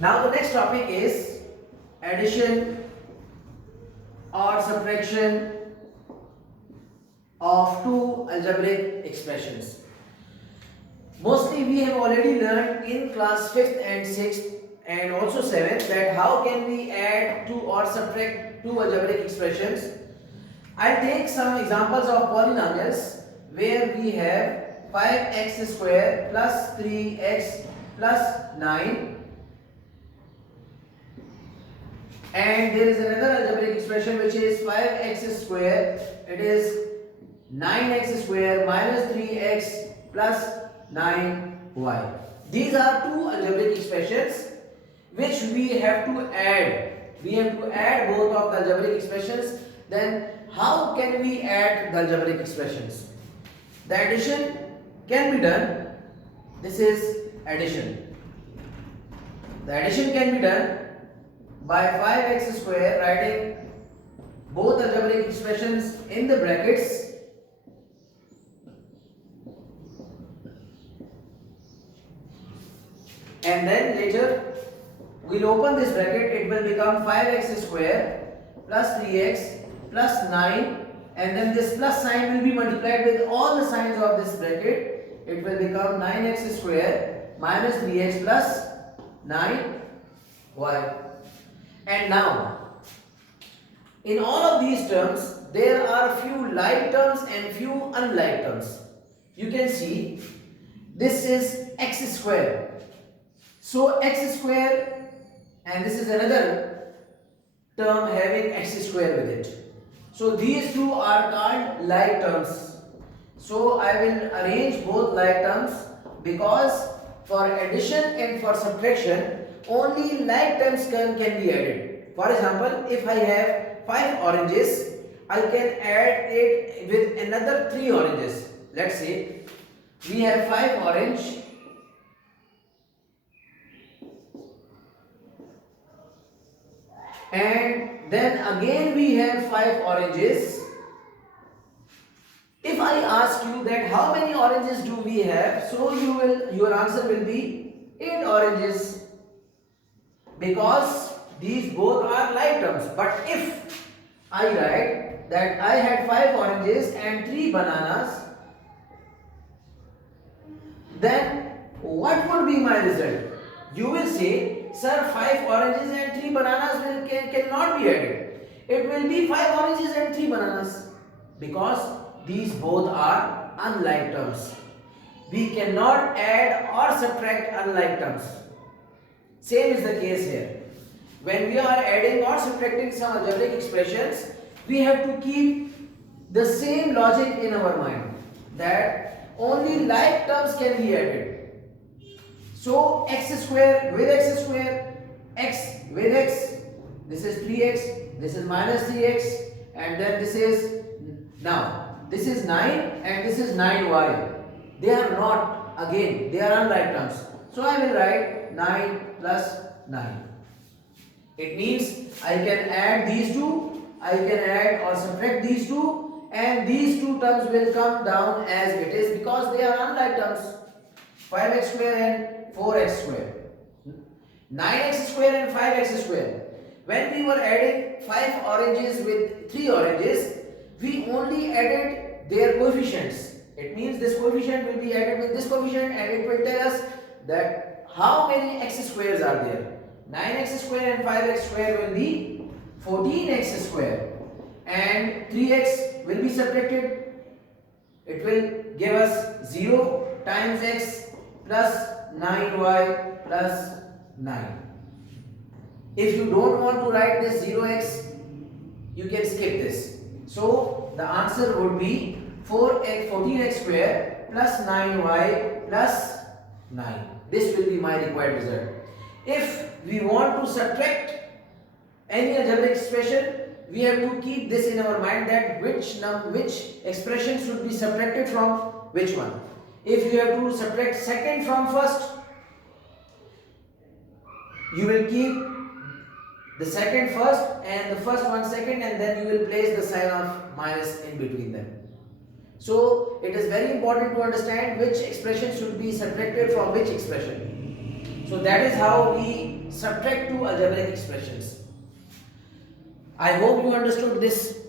Now the next topic is addition or subtraction of two algebraic expressions. Mostly we have already learned in class 5th and 6th and also 7th that how can we add two or subtract two algebraic expressions. I'll take some examples of polynomials where we have 5x square plus 3x plus 9, and there is another algebraic expression which is 5x square, it is 9x square minus 3x plus 9y. These are two algebraic expressions which we have to add. We have to add both of the algebraic expressions. Then how can we add the algebraic expressions? The addition can be done. This is addition. The addition can be done by 5x square, writing both algebraic expressions in the brackets, and then later we'll open this bracket, it will become 5x square plus 3x plus 9, and then this plus sign will be multiplied with all the signs of this bracket. It will become 9x square minus 3x plus 9y. And now in all of these terms there are few like terms and few unlike terms. You can see this is x square. So x square, and this is another term having x square with it. So these two are called like terms. So I will arrange both like terms because for addition and for subtraction only like terms can be added. For example, if I have 5 oranges, I can add it with another 3 oranges. Let's say we have 5 orange and then again we have 5 oranges. If I ask you that how many oranges do we have, so your answer will be 8 oranges, because these both are like terms. But if I write that I had 5 oranges and 3 bananas, then what would be my result? You will say, sir, 5 oranges and 3 bananas cannot be added. It will be 5 oranges and 3 bananas, because these both are unlike terms. We cannot add or subtract unlike terms. Same is the case here. When we are adding or subtracting some algebraic expressions, we have to keep the same logic in our mind, that only like terms can be added. So x square with x square, x with x, this is 3x, this is minus 3x, and then this is, now this is 9 and this is 9y. They are not, again, they are unlike terms. So I will write 9 plus 9. It means I can add these two, I can add or subtract these two, and these two terms will come down as it is because they are unlike terms. 5x square and 4x square, 9x square and 5x square. When we were adding 5 oranges with 3 oranges, we only added their coefficients. It means this coefficient will be added with this coefficient, and it will tell us that how many x squares are there. 9x square and 5x square will be 14x square, and 3x will be subtracted. It will give us 0 times x plus 9y plus 9. If you don't want to write this 0x, you can skip this. So the answer would be 14x square plus 9y plus 9. This will be my required result. If we want to subtract any algebraic expression, we have to keep this in our mind, that which expression should be subtracted from which one. If you have to subtract second from first, you will keep the second first and the first one second, and then you will place the sign of minus in between them. So it is very important to understand which expression should be subtracted from which expression. So that is how we subtract two algebraic expressions. I hope you understood this